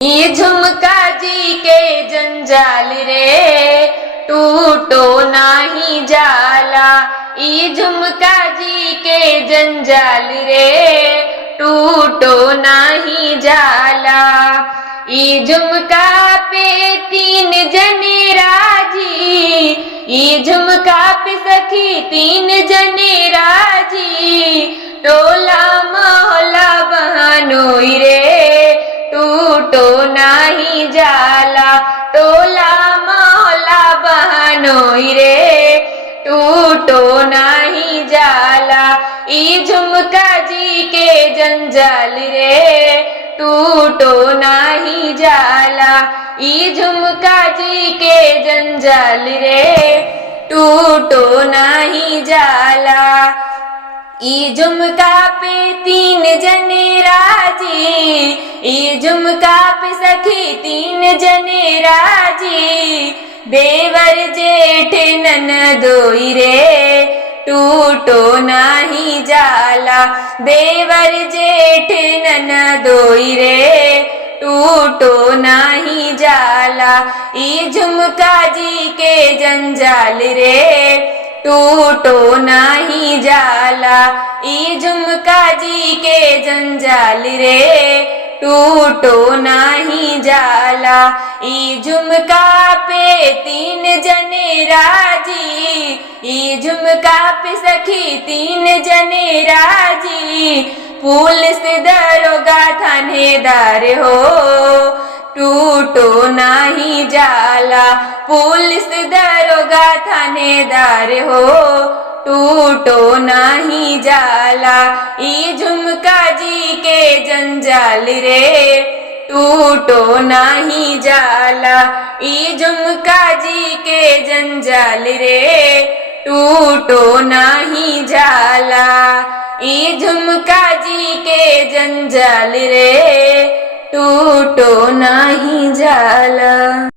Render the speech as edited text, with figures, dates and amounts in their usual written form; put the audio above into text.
ये झुमका जी के जंजाल रे टूटो नाही जाला। ये झुमका जी के जंजाल रे टूटो नाही जाला। ये झुमका पे तीन जने राजी, ये झुमका पे सखी तीन जने राजी। टोला मोहल्ला बहनोई रे टूटो नाही जाला। टोला मोहल्ला बहनोई रे टूटो नाही जाला। ई झुमका जी के जंजाल रे टूटो नाही जाला। ई झुमका जी के जंजाल रे टूटो नाही जाला। ई झुमका पे तीन जने राजी, ई झुमका पे सखी तीन जने राजी। देवर जेठ ननदोई रे टूटो नाही जाला। देवर जेठ ननदोई रे टूटो नाही जाला। ई झुमका जी के जंजाल रे टूटो नाही जाला। ई झुमका जी के जंजाल रे टूटो नाही जाला। ई झुमका पे तीन जने राजी, ई झुमका पे सखी तीन जने राजी। पुलिस दरोगा थानेदार हो टूटो नाही जाला। पुलिस दरोगा थानेदार हो टूटो नाही जाला। ई झुमका जी के जंजाल रे टूटो नाही जाला। ई झुमका जी के जंजाल रे टूटो नाही जाला। ई झुमका जी के जंजाल रे टूटो नाही जाला।